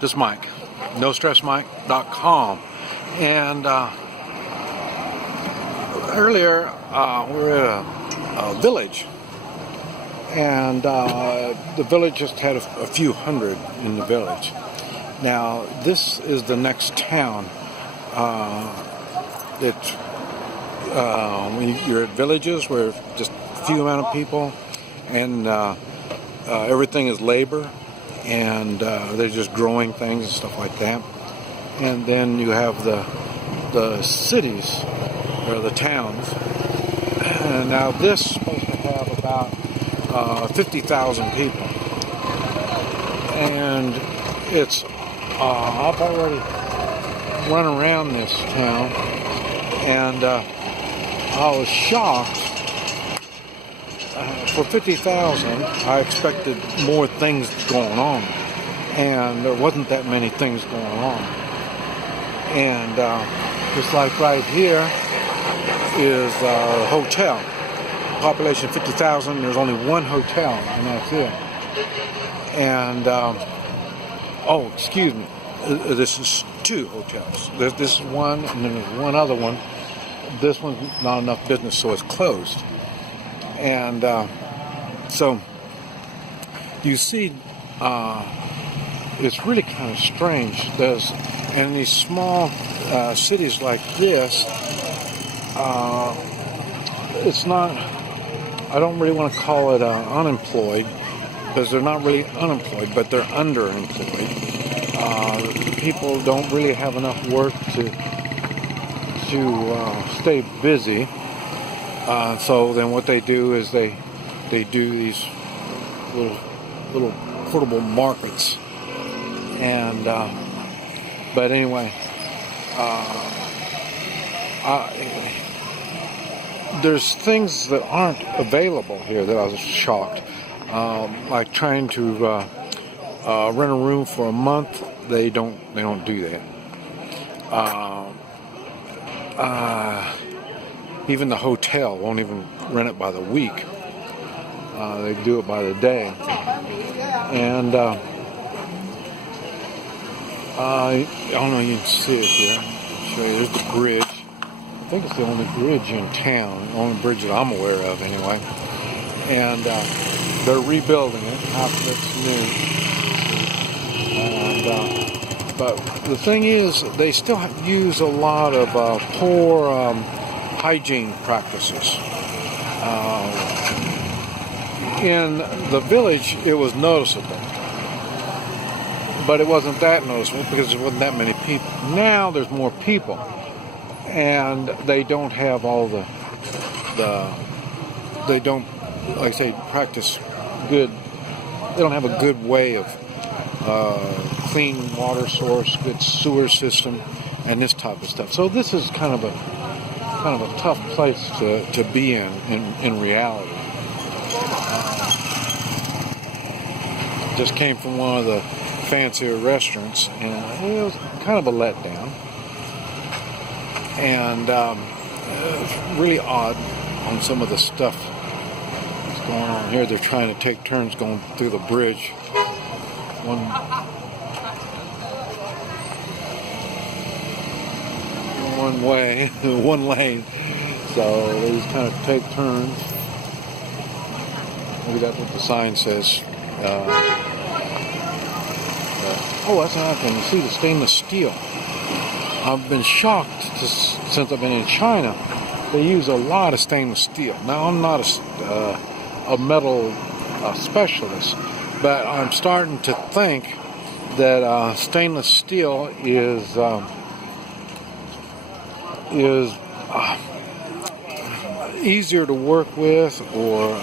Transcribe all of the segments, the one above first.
this Mike, NoStressMike.com. And earlier we were at a village, and the village just had a few hundred in the village. Now this is the next town. When you're at villages where just a few amount of people, and everything is labor, and they're just growing things and stuff like that. And then you have the cities, or the towns. And now this is supposed to have about 50,000 people. And it's, I've already run around this town, and I was shocked. For 50,000, I expected more things going on, and there wasn't that many things going on. And just like right here is a hotel. Population 50,000, there's only one hotel, and that's it. And, oh, excuse me, this is two hotels. This is one, and then there's one other one. This one's not enough business, so it's closed. And so you see, it's really kind of strange. In these small cities like this, it's not, I don't really want to call it unemployed, because they're not really unemployed, but they're underemployed. People don't really have enough work to stay busy. So then what they do is they do these little portable markets. And but anyway, there's things that aren't available here that I was shocked. Like trying to rent a room for a month, they don't do that. Even the hotel won't even rent it by the week. They do it by the day. And I don't know, you can see it here. I'll show you. There's the bridge. I think it's the only bridge in town, the only bridge that I'm aware of anyway. And they're rebuilding it after it's new. And, but the thing is, they still use a lot of poor hygiene practices. In the village, it was noticeable, but it wasn't that noticeable because there wasn't that many people. Now there's more people, and they don't have all they don't, like I say, practice good. They don't have a good way of clean water source, good sewer system, and this type of stuff. So this is kind of a tough place to be in reality. Just came from one of the fancier restaurants, and it was kind of a letdown. And it's really odd on some of the stuff that's going on here. They're trying to take turns going through the bridge. One way, one lane. So they just kind of take turns. Maybe that's what the sign says. Oh, that's another thing. You see the stainless steel. I've been shocked since I've been in China. They use a lot of stainless steel. Now, I'm not a metal specialist, but I'm starting to think that stainless steel is easier to work with, or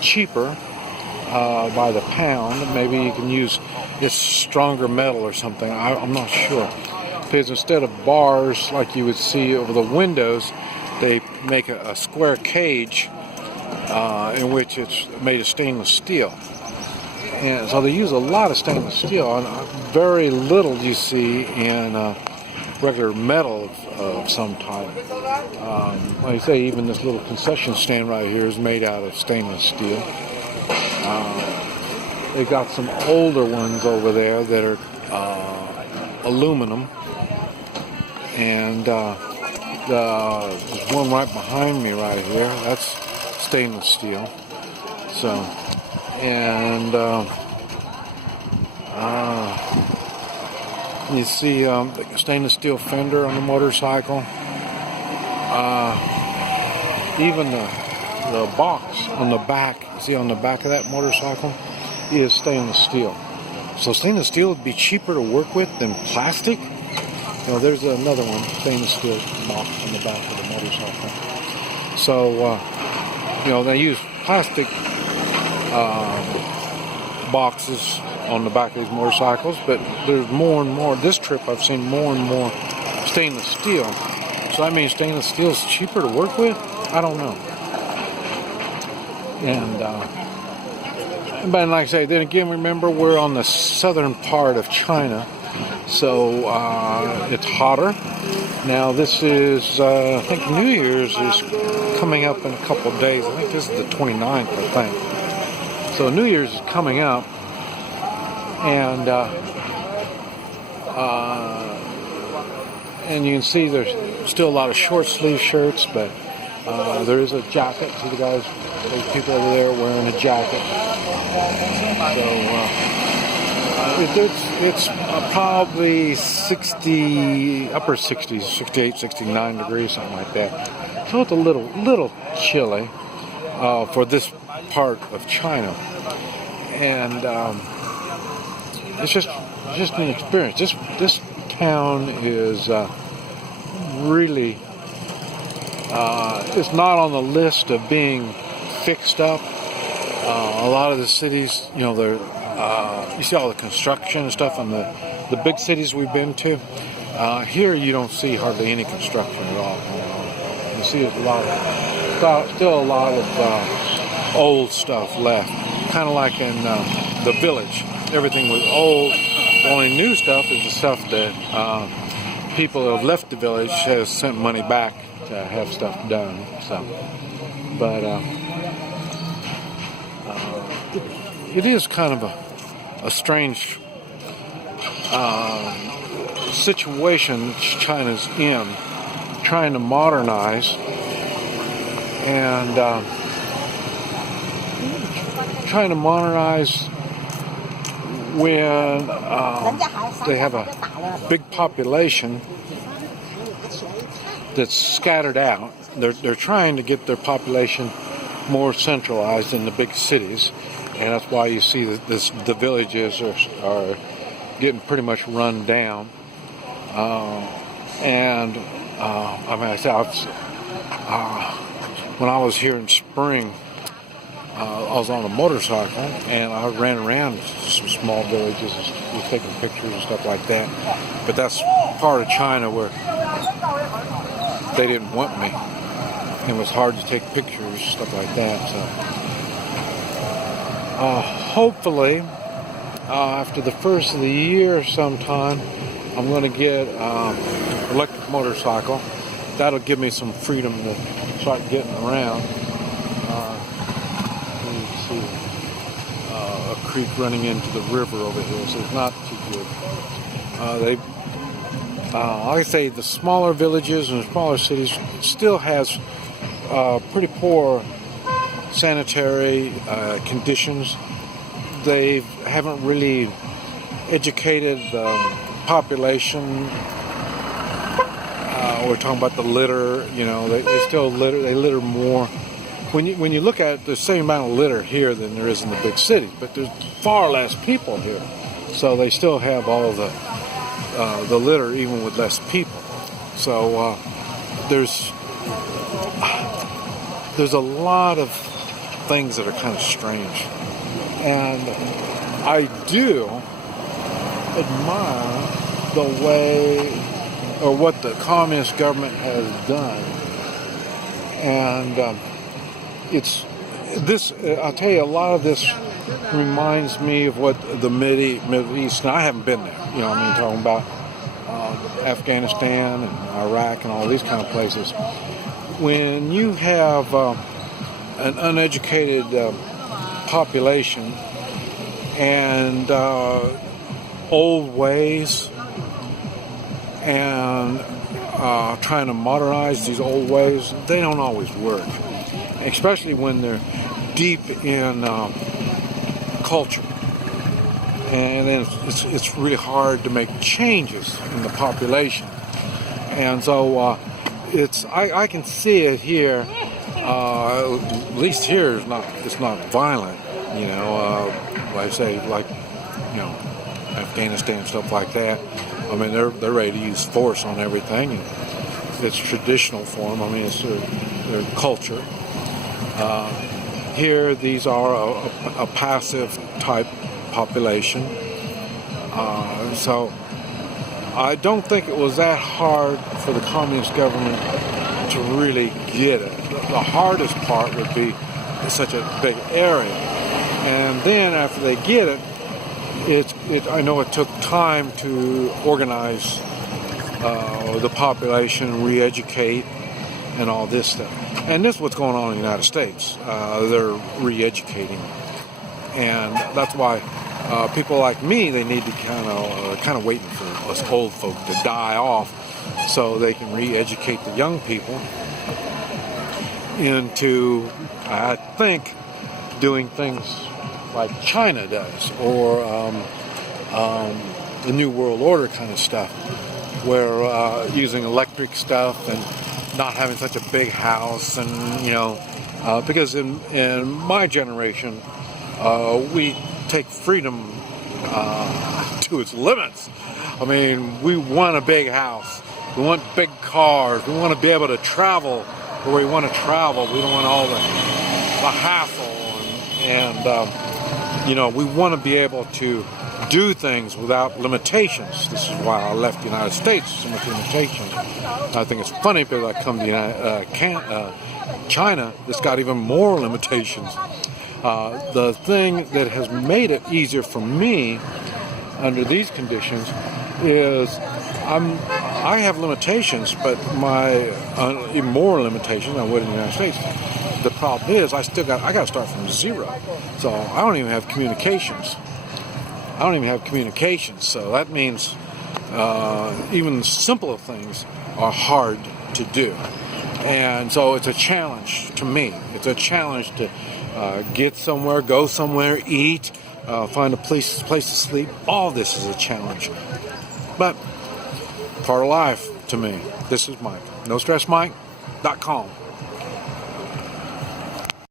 cheaper by the pound. Maybe you can use this stronger metal or something. I'm not sure. Because instead of bars like you would see over the windows, they make a square cage in which it's made of stainless steel. And so they use a lot of stainless steel, and very little you see in regular metal of some type. Like I say, even this little concession stand right here is made out of stainless steel. They've got some older ones over there that are aluminum, and there's one right behind me right here. That's stainless steel. So, and you see the stainless steel fender on the motorcycle. Even the box on the back, see on the back of that motorcycle, is stainless steel. So stainless steel would be cheaper to work with than plastic. You know, there's another one, stainless steel box on the back of the motorcycle. So, you know, they use plastic boxes on the back of these motorcycles, but there's more and more. This trip I've seen more and more stainless steel. So that means stainless steel is cheaper to work with? I don't know. And but like I say, then again, remember we're on the southern part of China, so it's hotter. Now this is, I think New Year's is coming up in a couple of days. I think this is the 29th, I think. So New Year's is coming up, and you can see there's still a lot of short sleeve shirts, but there is a jacket. See the guys, those people over there wearing a jacket. So it's probably 60, upper 60s, 68, 69 degrees, something like that. So it's a little chilly for this part of China, and it's just an experience. This town is really it's not on the list of being fixed up. A lot of the cities, you know, you see all the construction and stuff in the big cities we've been to. Here you don't see hardly any construction at all. You see a lot of, still a lot of old stuff left, kind of like in the village. Everything was old. The only new stuff is the stuff that people who have left the village has sent money back to have stuff done. So, but it is kind of a strange situation China's in, trying to modernize and when they have a big population that's scattered out. They're trying to get their population more centralized in the big cities, and that's why you see that the villages are getting pretty much run down. When I was here in spring, I was on a motorcycle and I ran around some small villages and was taking pictures and stuff like that. But that's part of China where they didn't want me. It was hard to take pictures and stuff like that. So hopefully after the first of the year sometime, I'm going to get an electric motorcycle. That'll give me some freedom to start getting around. You see a creek running into the river over here, so it's not too good. Like I say, the smaller villages and smaller cities still has pretty poor sanitary conditions. They haven't really educated the population. We're talking about the litter. You know, they still litter. They litter more. When you look at it, there's the same amount of litter here than there is in the big cities, but there's far less people here, so they still have all the litter even with less people. So there's a lot of things that are kind of strange, and I do admire the way or what the communist government has done, and I'll tell you, a lot of this reminds me of what the Middle East. Now, I haven't been there, you know. I mean, talking about Afghanistan and Iraq and all these kind of places. When you have an uneducated population, and old ways, and trying to modernize these old ways, they don't always work, especially when they're deep in culture. And then it's really hard to make changes in the population. And so I can see it here. At least here it's not violent. Like I say, like Afghanistan, stuff like that. I mean, they're ready to use force on everything. And it's traditional for them. I mean, it's their culture. Here, these are a passive type population. So I don't think it was that hard for the communist government to really get it. The hardest part would be such a big area. And then after they get it, I know it took time to organize the population, re-educate, and all this stuff. And this is what's going on in the United States. They're re-educating. And that's why people like me, they need to kind of waiting for us old folk to die off so they can re-educate the young people into, I think, doing things like China does, or the New World Order kind of stuff, where using electric stuff and not having such a big house, and because in my generation we take freedom to its limits. I mean, we want a big house, we want big cars, we want to be able to travel where we want to travel. We don't want all the hassle, and we want to be able to do things without limitations. This is why I left the United States, so much limitations. I think it's funny because I come to China, it's got even more limitations. The thing that has made it easier for me under these conditions is I have limitations, but my even more limitations than I would in the United States. The problem is I got to start from zero. So I don't even have communications. So that means even simple things are hard to do. And so it's a challenge to me. It's a challenge to get somewhere, go somewhere, eat, find a place to sleep. All this is a challenge. But part of life to me. This is Mike. NoStressMike.com.